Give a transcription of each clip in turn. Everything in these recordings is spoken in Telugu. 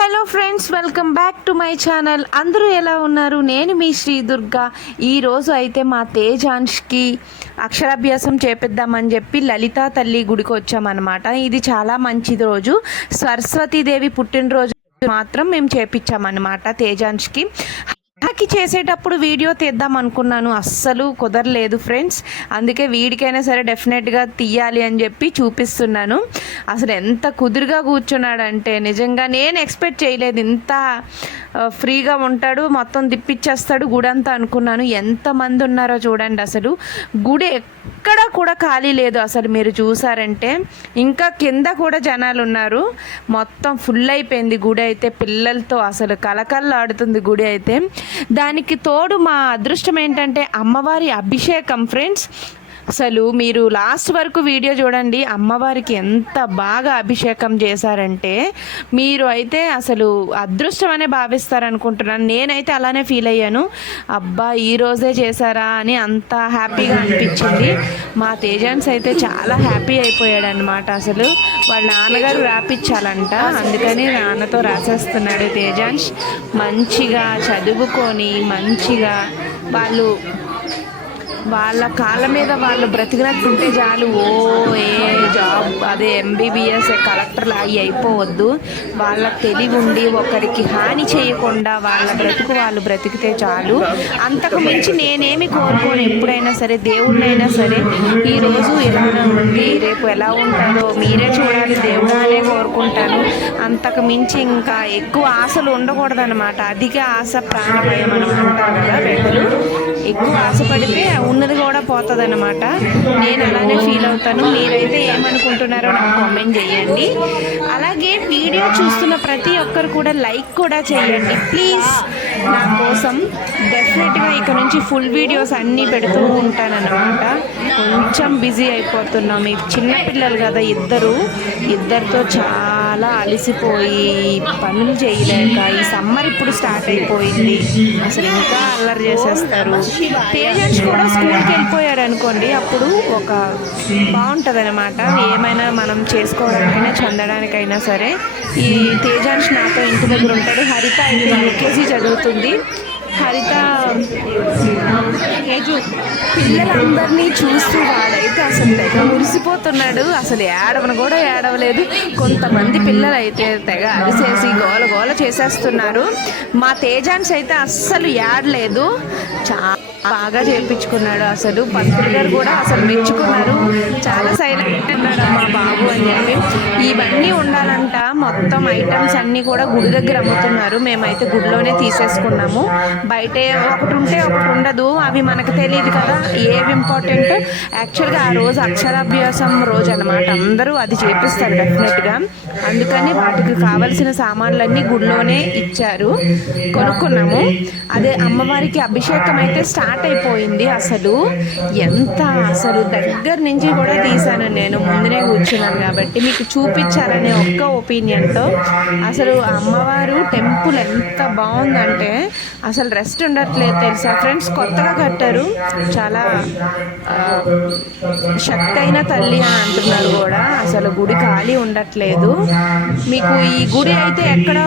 Hello friends, welcome back to my channel. అందరూ ఎలా ఉన్నారు? నేను మీ శ్రీ దుర్గా. ఈరోజు అయితే మా తేజాన్ష్కి అక్షరాభ్యాసం చేపిద్దామని చెప్పి లలితా తల్లి గుడికి వచ్చామన్నమాట. ఇది చాలా మంచిది రోజు. సరస్వతీదేవి పుట్టినరోజు మాత్రం మేము చేపించామన్నమాట తేజాన్ష్కి. నాకి చేసేటప్పుడు వీడియో తీద్దాం అనుకున్నాను, అస్సలు కుదరలేదు ఫ్రెండ్స్. అందుకే వీడికైనా సరే డెఫినెట్గా తీయాలి అని చెప్పి చూపిస్తున్నాను. అసలు ఎంత కుదురుగా కూర్చున్నాడంటే నిజంగా నేను ఎక్స్పెక్ట్ చేయలేదు. ఇంత ఫ్రీగా ఉంటాడు, మొత్తం దిప్పిచ్చేస్తాడు గుడంతా అనుకున్నాను. ఎంతమంది ఉన్నారో చూడండి. అసలు గుడి ఎక్కడ కూడా ఖాళీ లేదు. అసలు మీరు చూసారంటే ఇంకా కింద కూడా జనాలు ఉన్నారు. మొత్తం ఫుల్ అయిపోయింది గుడి అయితే పిల్లలతో. అసలు కలకల్లాడుతుంది గుడి అయితే. దానికి తోడు మా అదృష్టం ఏంటంటే అమ్మవారి అభిషేకం ఫ్రెండ్స్. అసలు మీరు లాస్ట్ వరకు వీడియో చూడండి. అమ్మవారికి ఎంత బాగా అభిషేకం చేశారంటే మీరు అయితే అసలు అదృష్టం అనే భావిస్తారనుకుంటున్నాను. నేనైతే అలానే ఫీల్ అయ్యాను. అబ్బా ఈరోజే చేశారా అని అంత హ్యాపీగా అనిపించింది. మా తేజాన్స్ అయితే చాలా హ్యాపీ అయిపోయాడు అనమాట. అసలు వాళ్ళ నాన్నగారు రాపిచ్చాలంట, అందుకని నాన్నతో రాసేస్తున్నాడు తేజాన్స్. మంచిగా చదువుకొని మంచిగా వాళ్ళ కాళ్ళ మీద వాళ్ళు బ్రతికినట్టుంటే చాలు. జాబ్ అదే ఎంబీబీఎస్ కలెక్టర్ లాగి అయిపోవద్దు. వాళ్ళ తెలివి ఉండి ఒకరికి హాని చేయకుండా వాళ్ళ బ్రతుకు వాళ్ళు బ్రతికితే చాలు. అంతకు మించి నేనేమి కోరుకోను. ఎప్పుడైనా సరే దేవుడినైనా సరే ఈరోజు ఇలానే ఉంది, రేపు ఎలా ఉంటుందో మీరే చూడాలి దేవుడా అనే కోరుకుంటాను. అంతకు మించి ఇంకా ఎక్కువ ఆశలు ఉండకూడదన్నమాట. అధిక ఆశ ప్రాణభయం అని అంటారు కదా పెద్దలు. ఎక్కువ ఆశపడితే ఉన్నది కూడా పోతుంది అనమాట. నేను అలానే ఫీల్ అవుతాను. మీరైతే ఏమనుకుంటున్నారో నాకు కామెంట్ చేయండి. అలాగే వీడియో చూస్తున్న ప్రతి ఒక్కరు కూడా లైక్ కూడా చేయండి ప్లీజ్ నా కోసం. డెఫినెట్గా ఇక నుంచి ఫుల్ వీడియోస్ అన్నీ పెడుతూ ఉంటానన్నమాట. కొంచెం బిజీ అయిపోతున్నాం. ఈ చిన్నపిల్లలు కదా ఇద్దరితో చాలా అలసిపోయి పనులు చేయలేక ఈ సమ్మర్ ఇప్పుడు స్టార్ట్ అయిపోయింది. అసలు ఇంకా అల్లరి చేసేస్తారు. పేరెంట్స్ కూడా స్కూల్కి వెళ్ళిపోయాడు అనుకోండి, అప్పుడు ఒక బాగుంటుంది అనమాట. ఏమైనా మనం చేసుకోవడానికైనా చెందడానికైనా సరే. ఈ తేజాన్స్ నాతో ఇంటి దగ్గర ఉంటాడు. హరిత అయితే యూకేజీ చదువుతుంది. హరిత పిల్లలందరినీ చూస్తూ వాడైతే అసలు తెగ మురిసిపోతున్నాడు. అసలు ఏడవను కూడా ఏడవలేదు. కొంతమంది పిల్లలు అయితే తెగ అరిసేసి గోల గోల చేసేస్తున్నారు. మా తేజాన్స్ అయితే అస్సలు ఏడలేదు, చాలా బాగా చేయించుకున్నాడు. అసలు పంతులు గారు కూడా అసలు మెచ్చుకున్నారు. చాలా సైలెంట్ ఉన్నాడు మా బాబు అని చెప్పి. ఇవన్నీ ఉండాలంట. మొత్తం ఐటమ్స్ అన్నీ కూడా గుడి దగ్గర అమ్ముతున్నారు. మేమైతే గుడిలోనే తీసేసుకున్నాము. బయట ఒకటి ఉంటే ఒకటి ఉండదు, అవి మనకు తెలియదు కదా ఏవి ఇంపార్టెంట్. యాక్చువల్గా ఆ రోజు అక్షరాభ్యాసం రోజు అనమాట. అందరూ అది చేపిస్తారు డెఫినెట్గా. అందుకని వాటికి కావలసిన సామాన్లన్నీ గుడిలోనే ఇచ్చారు, కొనుక్కున్నాము. అదే అమ్మవారికి అభిషేకం అయితే స్టార్ట్ అయిపోయింది. అసలు అసలు దగ్గర నుంచి కూడా తీసాను నేను, ముందునే కూర్చున్నాను కాబట్టి మీకు చూపించాలనే ఒక్క ఒపీనియన్తో. అసలు అమ్మవారు టెంపుల్ ఎంత బాగుందంటే అసలు రెస్ట్ ఉండట్లేదు తెలుసా ఫ్రెండ్స్. కొత్తగా కట్టారు, చాలా శక్తి అయిన తల్లి అని అంటున్నారు కూడా. అసలు గుడి ఖాళీ ఉండట్లేదు. మీకు ఈ గుడి అయితే ఎక్కడ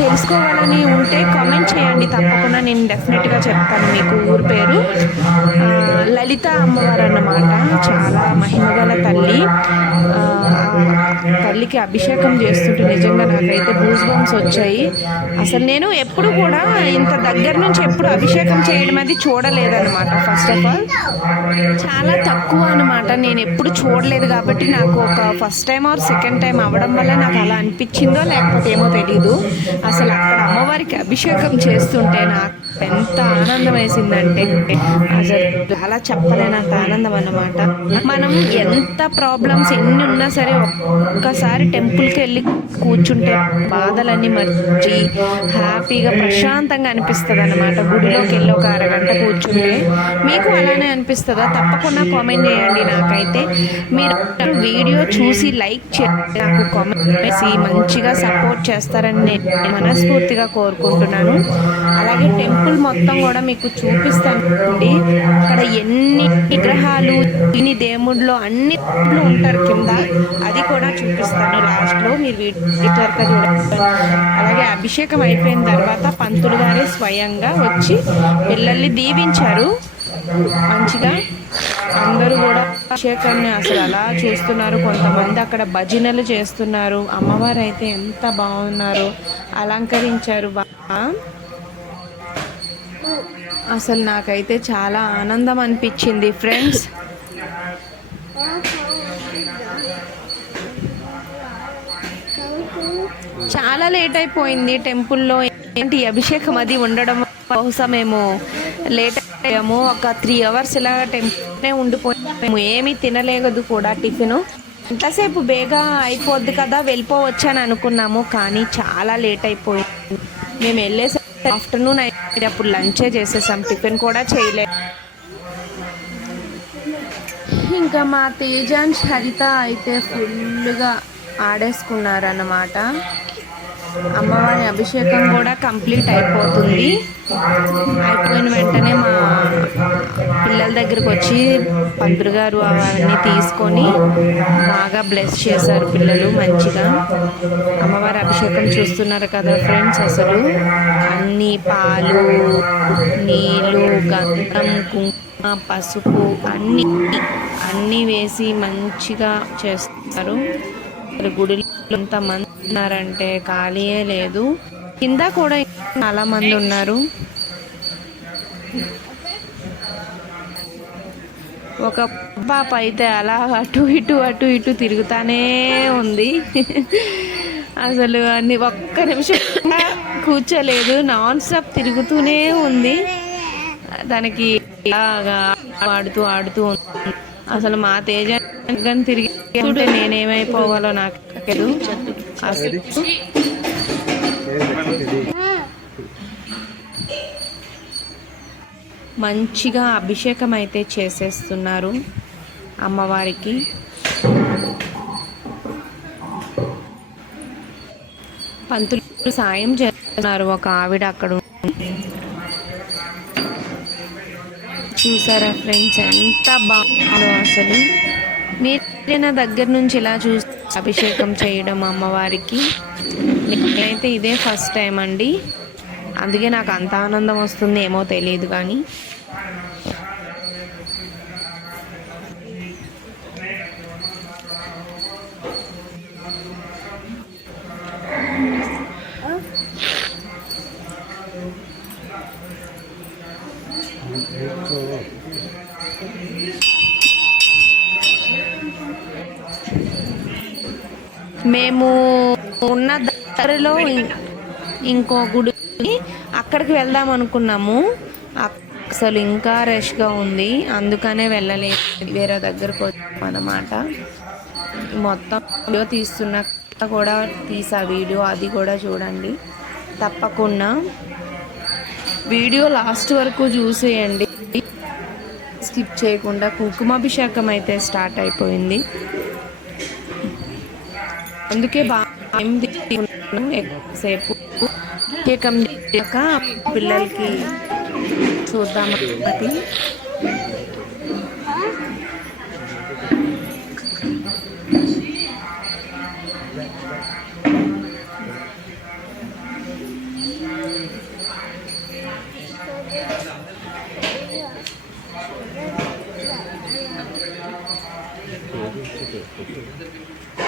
తెలుసుకోవాలని ఉంటే కామెంట్ చేయండి, తప్పకుండా నేను డెఫినెట్గా చెప్తాను మీకు. ఊరి పేరు లలిత అమ్మవారు అన్నమాట. చాలా మహిమగల తల్లి. తల్లికి అభిషేకం చేస్తుంటే నిజంగా నాకైతే గూస్ బంప్స్ వచ్చాయి. అసలు నేను ఎప్పుడు కూడా ఇంత దగ్గర నుంచి ఎప్పుడు అభిషేకం చేయడం అది చూడలేదన్నమాట. ఫస్ట్ ఆఫ్ ఆల్ చాలా తక్కువ అనమాట. నేను ఎప్పుడు చూడలేదు కాబట్టి నాకు ఒక first time or second time అవ్వడం వల్ల నాకు అలా అనిపించిందో లేకపోతే ఏమో తెలీదు. అసలు అక్కడ అమ్మవారికి అభిషేకం చేస్తుంటే నాకు ఎంత ఆనందం వేసిందంటే అసలు చాలా చెప్పలేనంత ఆనందం అన్నమాట. మనం ఎంత ప్రాబ్లమ్స్ ఎన్ని ఉన్నా సరే ఒక్కసారి టెంపుల్కి వెళ్ళి కూర్చుంటే బాధలన్నీ మర్చి హ్యాపీగా ప్రశాంతంగా అనిపిస్తుంది అన్నమాట. గుడిలోకి వెళ్ళి ఒక అరగంట కూర్చుంటే మీకు అలానే అనిపిస్తుందా? తప్పకుండా కామెంట్ చేయండి. నాకైతే మీరు వీడియో చూసి లైక్ చేసి నాకు కామెంట్ చేసి మంచిగా సపోర్ట్ చేస్తారని నేను మనస్ఫూర్తిగా కోరుకుంటున్నాను. అలాగే టెంపుల్ టెంపుల్ మొత్తం కూడా మీకు చూపిస్తానండి. అక్కడ ఎన్ని విగ్రహాలు, ఇన్ని దేవుళ్ళు అన్ని ఉంటారు కింద, అది కూడా చూపిస్తాను లాస్ట్లో, మీరు వీడియో చూడండి. అలాగే అభిషేకం అయిపోయిన తర్వాత పంతులు గారే స్వయంగా వచ్చి పిల్లల్ని దీవించారు మంచిగా. అందరూ కూడా అభిషేకాన్ని అసలు అలా చూస్తున్నారు. కొంతమంది అక్కడ భజనలు చేస్తున్నారు. అమ్మవారు అయితే ఎంత బాగున్నారు, అలంకరించారు బాగా. అసలు నాకైతే చాలా ఆనందం అనిపించింది ఫ్రెండ్స్. చాలా లేట్ అయిపోయింది టెంపుల్లో. ఏంటి అభిషేకం అది ఉండడం బహుశా మేము లేట్ అయ్యాము. ఒక 3 hours ఇలా టెంపుల్నే ఉండిపోయాము. ఏమీ తినలేదు కూడా టిఫిన్. ఎంతసేపు బేగా అయిపోద్ది కదా వెళ్ళిపోవచ్చు అని అనుకున్నాము, కానీ చాలా లేట్ అయిపోయింది. మేము వెళ్ళేసరికి ఆఫ్టర్నూన్ అయితే అప్పుడు లంచే చేసేసాం, టిఫిన్ కూడా చేయలేదు. ఇంకా మా తేజాన్స్ హరిత అయితే ఫుల్గా ఆడేసుకున్నారన్నమాట. అమ్మవారి అభిషేకం కూడా కంప్లీట్ అయిపోతుంది. అయిపోయిన వెంటనే మా పిల్లల దగ్గరకు వచ్చి పంతులు గారు అవన్నీ తీసుకొని బాగా బ్లెస్ చేశారు పిల్లలు మంచిగా. అమ్మవారి అభిషేకం చూస్తున్నారు కదా ఫ్రెండ్స్, అసలు అన్ని పాలు, నీళ్ళు, గంధం, కుంకుమ, పసుపు అన్నీ వేసి మంచిగా చేస్తారు. గుడిలో ఎంతమంది ఉన్నారంటే ఖాళీయే లేదు. కింద కూడా చాలా మంది ఉన్నారు. ఒక పాప అయితే అలా అటు ఇటు తిరుగుతానే ఉంది. అసలు అన్ని ఒక్క నిమిషం కూర్చోలేదు, నాన్ స్టాప్ తిరుగుతూనే ఉంది. దానికి ఆడుతూ ఉంది. అసలు మా తేజ తిరిగి ఉంటే నేనేమైపోవాలో నాకు అసలు. మంచిగా అభిషేకం అయితే చేసేస్తున్నారు అమ్మవారికి. పంతులు సాయం చేస్తున్నారు ఒక ఆవిడ అక్కడ. చూసారా ఫ్రెండ్స్ ఎంత బాగుందో అసలు. మీరైనా దగ్గర నుంచి ఇలా చూసి అభిషేకం చేయడం అమ్మవారికి. నేనైతే ఇదే ఫస్ట్ టైం అండి, అందుకే నాకు అంత ఆనందం వస్తుంది ఏమో తెలియదు కానీ. మేము ఉన్న దగ్గరలో ఇంకో గుడి అక్కడికి వెళ్దాం అనుకున్నాము. అసలు ఇంకా రష్గా ఉంది, అందుకనే వెళ్ళలేదు. వేరే దగ్గరకు వచ్చాము అన్నమాట. మొత్తం వీడియో తీస్తున్నా కూడా తీసా వీడియో, అది కూడా చూడండి తప్పకుండా. వీడియో లాస్ట్ వరకు చూసేయండి, స్కిప్ చేయకుండా. కుంకుమాభిషేకం అయితే స్టార్ట్ అయిపోయింది, అందుకే బాగా ఎక్కువసేపు అభిషేకం చేశాక పిల్లలకి చూద్దామని.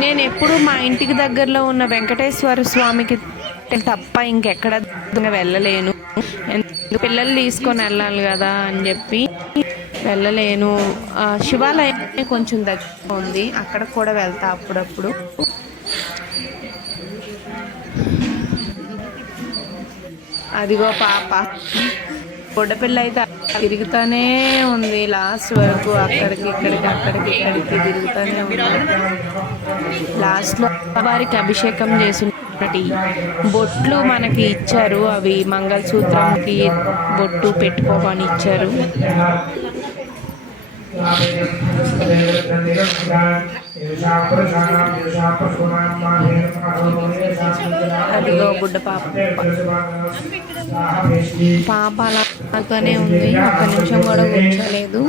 నేను ఎప్పుడు మా ఇంటికి దగ్గరలో ఉన్న వెంకటేశ్వర స్వామికి తప్ప ఇంకెక్కడ వెళ్ళలేను. పిల్లలు తీసుకొని వెళ్ళాలి కదా అని చెప్పి వెళ్ళలేను. శివాలయం కొంచెం దగ్గర ఉంది, అక్కడ కూడా వెళ్తా అప్పుడప్పుడు. అదిగో పాప బుడ్డపిల్ల అయితే తిరుగుతూనే ఉంది లాస్ట్ వరకు, అక్కడికి ఇక్కడికి తిరుగుతూనే ఉంది. లాస్ట్లో వారికి అభిషేకం చేసినటువంటి బొట్లు మనకి ఇచ్చారు, అవి మంగళసూత్రంకి బొట్టు పెట్టుకోమని ఇచ్చారు. అదిగో బుడ్డ పాప పాప అలాగానే ఉంది, ఒక్క నిమిషం కూడా కూర్చోలేదు.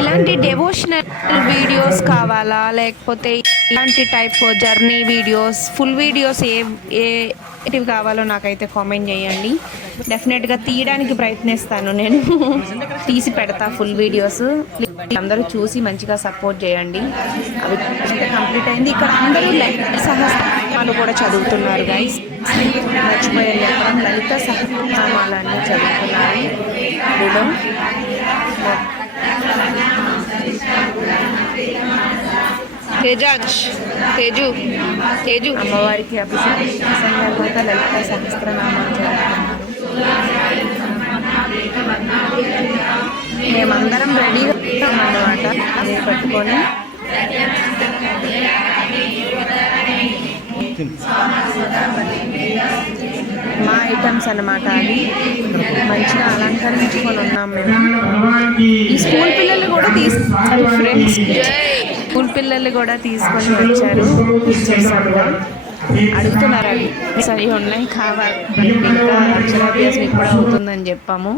ఇలాంటి డెవోషనల్ వీడియోస్ కావాలా, లేకపోతే ఇలాంటి type journey videos, full videos ఏటివి కావాలో నాకైతే కామెంట్ చేయండి. డెఫినెట్గా తీయడానికి ప్రయత్నిస్తాను, నేను తీసి పెడతా ఫుల్ వీడియోస్. అందరూ చూసి మంచిగా సపోర్ట్ చేయండి. అవి కంప్లీట్ అయింది. ఇక్కడ అందరూ లలిత సహస్రనామాలు కూడా చదువుతున్నారు గైస్, మర్చిపోయాను చెప్పడం. లలిత సహస్రనామాలన్నీ చదువుతున్నారు. ఇప్పుడు తేజు అమ్మవారికి అభిషేకం తర్వాత లలిత సహస్రనామాలు చదువుతున్నారు. మేమందరం రెడీగా ఉన్నామన్నమాట, అదే పట్టుకొని. మా ఐటమ్స్ అన్నమాట, అది మంచిగా అలంకరించుకొని ఉన్నాం మేము. ఈ స్కూల్ పిల్లలు కూడా తీసుకొచ్చారు ఫ్రెండ్స్, స్కూల్ పిల్లలు కూడా తీసుకొని వచ్చారు. అడుగుతున్నారు అవి సరి ఉన్నాయి కావాలి, ఇంకా అక్షరాభ్యాసం ఇప్పుడు అవుతుందని చెప్పాము.